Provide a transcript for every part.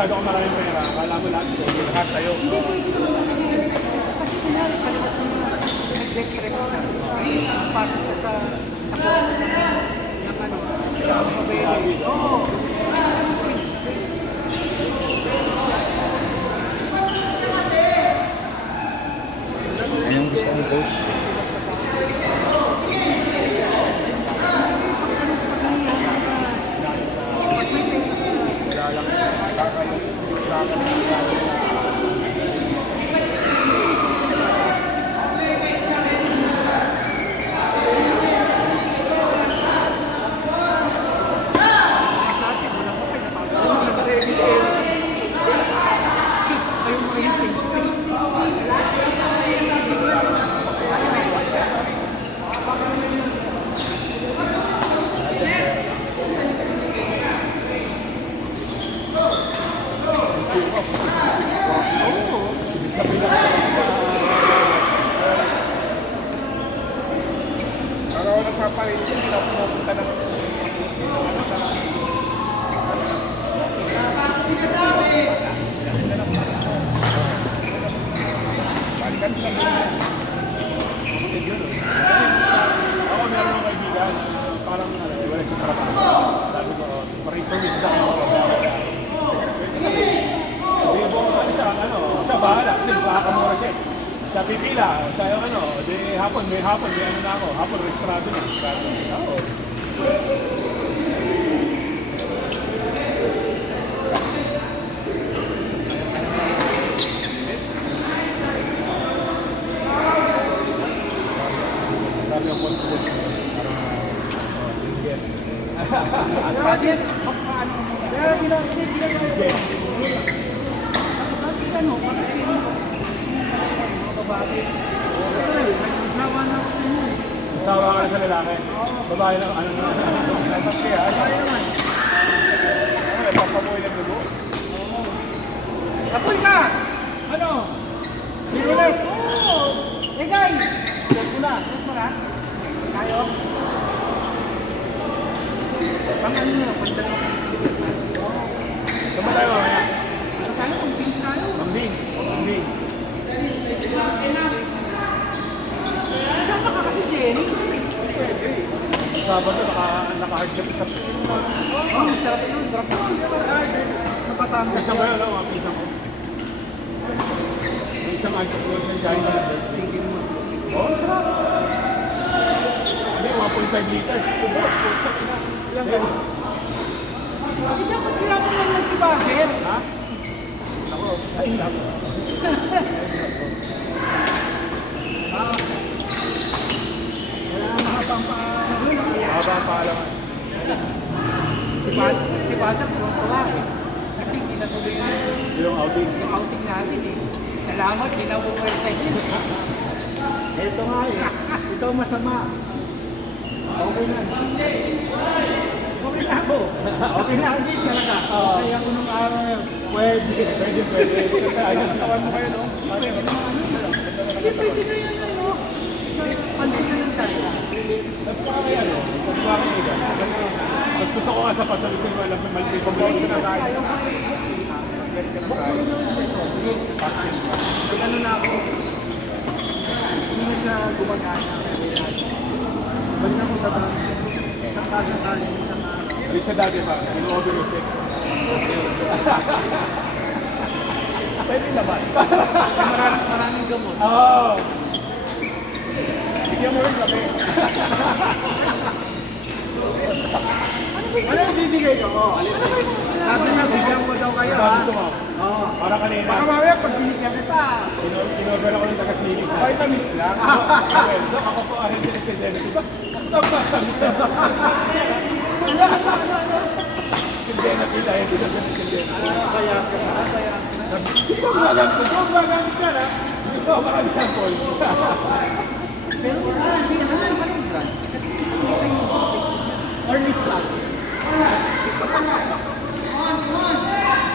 masyado kang maraming pera, akala mo lahat sa'yo. Hindi pwede ko naman eh. Kasi kunwari, kalabas mo na nag-trip siya. Pasok ka sa kotse ng ano, sa mabili. Oo. Anong gusto mong coach? Ako meron ng kaibigan, parang wala sa trabaho. Sabi ko, parito yung dami. Sabi ko, siya bahala kasi makakamura siya. Sa pipila, sayo di hapon, may ano na ako, hapon registrado na. Ako. Sabi ang control. Bakit? Paano mo? Kaya ginagawa. Bakit ano? Bakit? Nagsasawa na ako sa inyo. Sawa ka na sa lalaki. Babae lang, ano na. Kaya, Babae naman. papabuhay ng dugo. Apoy ka! Ano? Birulit! Oo! Eh guys! Huwag mo na. Tayo? Pang ano na? Pang dalawa. Tama tayo mamaya. Ano tayo? Pang beans tayo? Pambing. Saan ka kasi Jenny? Sabado, naka-hard ka sa Oo, sarap yun. Sarap yun. Sa Batangas. Kasama yun, ang pinsan ko. May isang entrepreneur ng China. Single mo. Oh, sarap. Hindi, 1.5 liters. Ubos. Ilan ka? Bakit yan pag sila mo lang si Bagher? Ha? Ako, ay, ako. Wala makapang paano. Haba ang paalaman. Si Bata tuwa eh. Kasi hindi natuloy Yung outing. yung outing natin eh. Salamat, hindi na bubuhay sa inyo. Ito nga eh. Ito masama. Okay na. Okay na ako. Okay na, hindi talaga. Kaya ako nung araw yun. Pwede. Kasi ayun, kawan mo kayo, no? Pwede naman ano. Hindi pwede na yan ano. Sa pansin na lang tayo. Nagpakakaya, no? Nagpakakaya. Mas gusto ko nga sa pasalisin ko, alam mo, may pag-bless ka na tayo. Pag-bless ka na tayo. Pag ano na ako, hindi na siya gumagana. Balik ako sa dami. Sa casa tayo, isang araw. Balik sa dati pa, in-order yung sex. Pwede naman. Maraming gamot. Oo. Bigyan mo rin kami. Ano yung bibigay ko? Sabi na, bigyan ko daw kayo ha. Sabi ko, Oo. para kanina. Baka mamaya pag binigyan kita. In-order ako ng taga-clinic. Vitamins lang. Well, look, ako po ahin sa resident. Diba? Ang vitamins lang. Sindena kita, hindi na sa sindena. Kaya, Ito ang gagamit ka na. Ito, marami sample. Pero minsan hindi na naman yung brand. Kasi hindi kayo or list lang.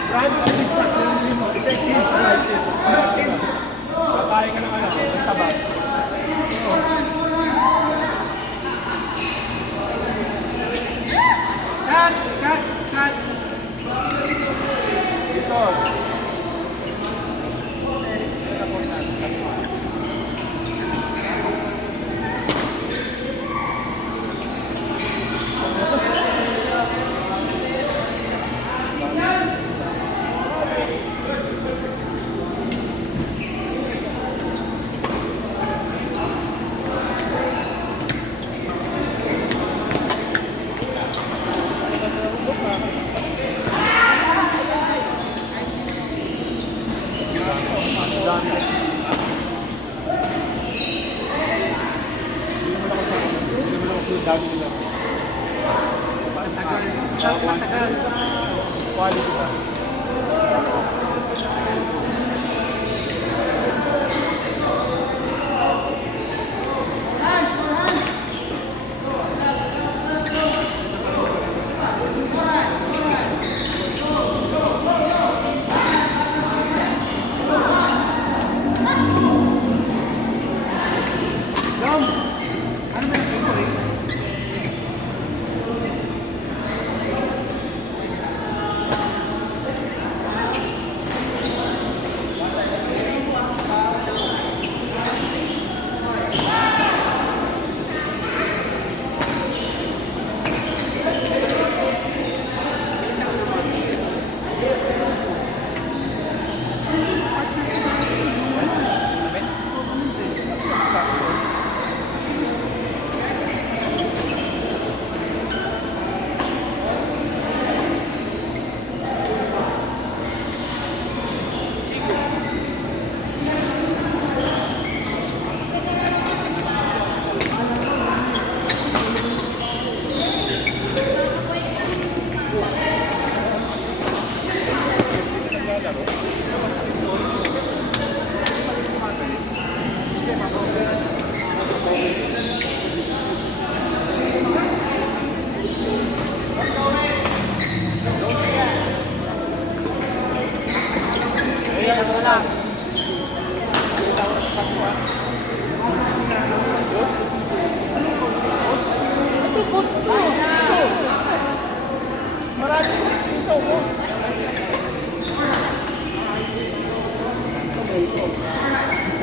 Private list lang. Hindi mo. Effective. Effective. Kakain ka ng ano, ng taba. Cut! Ito, dami nila. Matagal. Quality ba? Dom, ano ba yung favorite?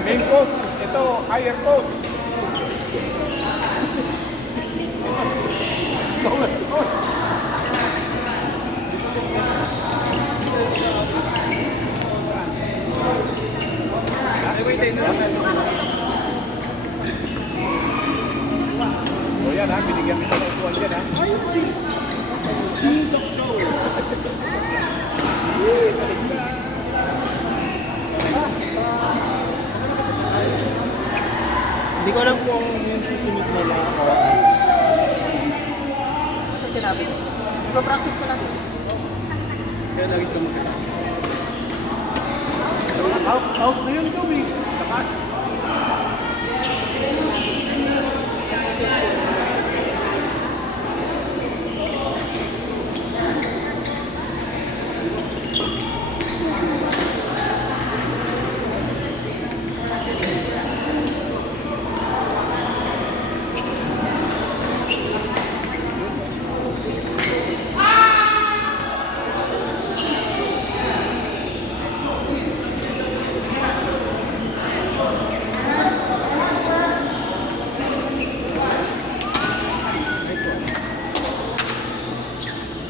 Main coach, ito, higher coach. O yan ha, binigyan kita ng upuan dyan ha. Hindi ko alam kung yung susunod nila ako. Basta sinabi ko. Ipa-practice ko lang. Kaya lagi sila magkasama. Out na yun, Joey. Lakas.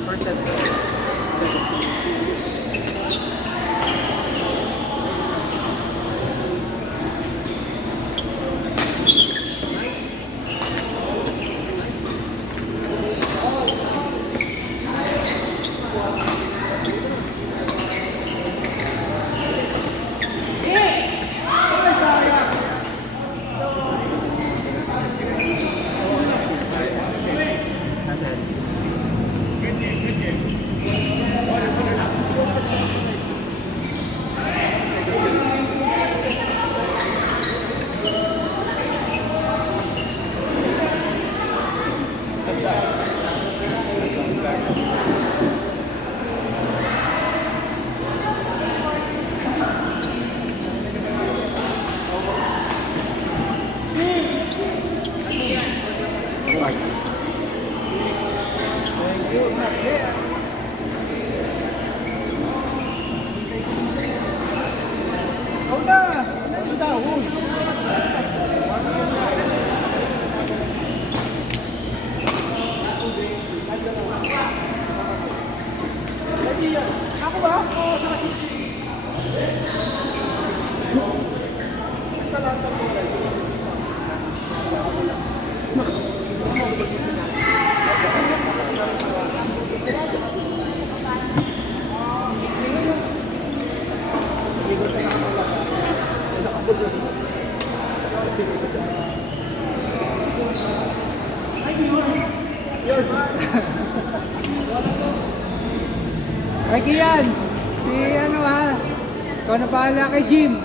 First set. Ako ba? Oo, sa kasi. Ay, Kay Kian, si ano ha, ikaw na bahala kay Jim.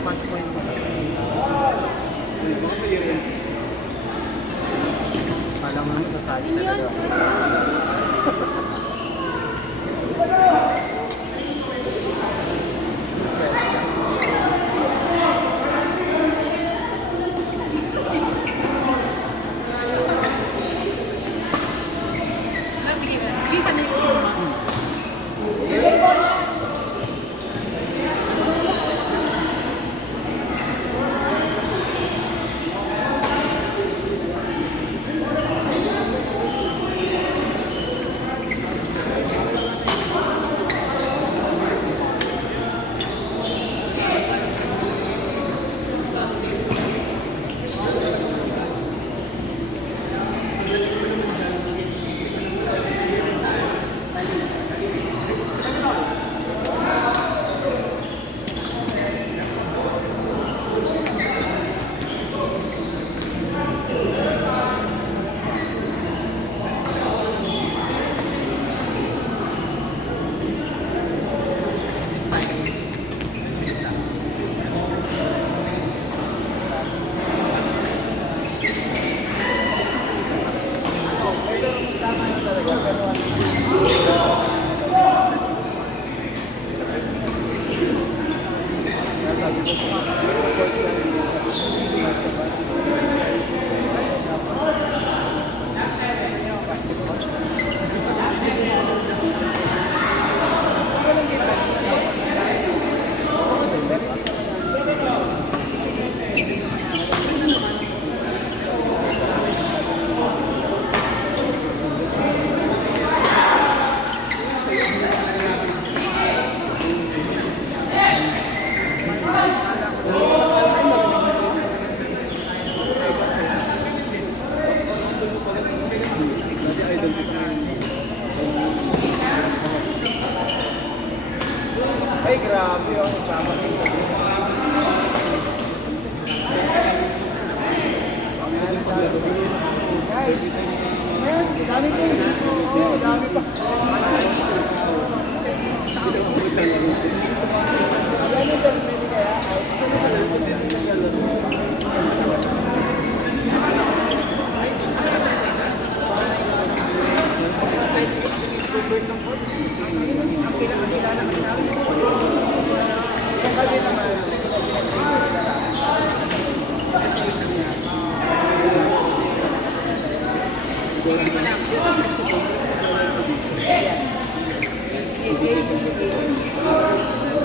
Smash point. Alam mo naman sasali talaga. Bilisan niyo. Ay, grabe yung sama nito. Dami ko yun. Oo, dami pa. Thank you.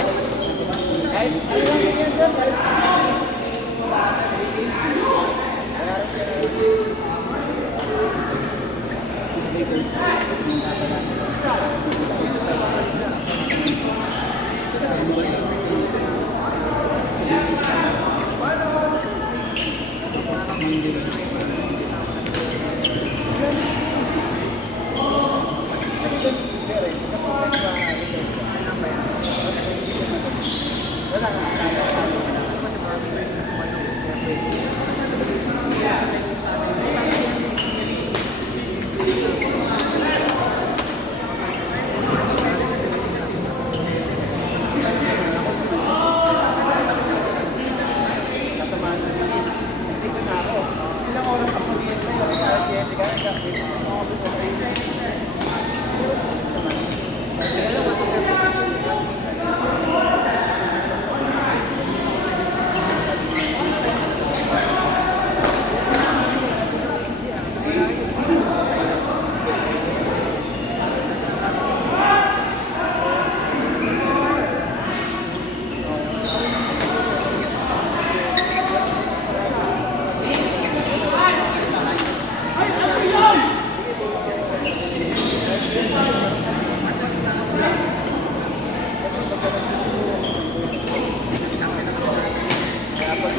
Kaya pag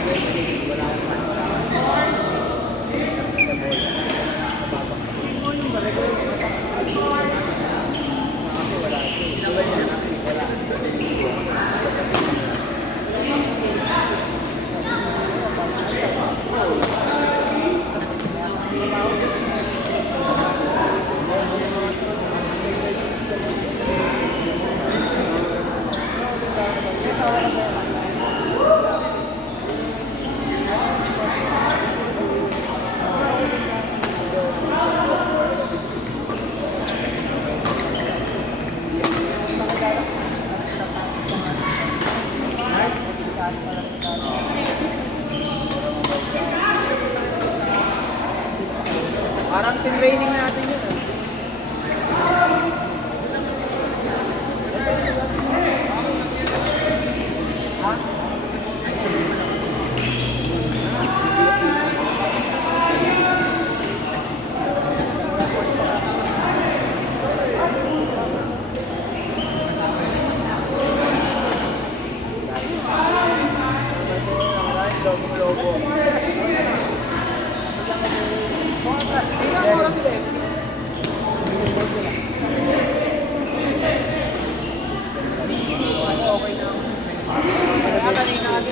wala akong parang team training natin yun. Okay na. Kaya kanina kasi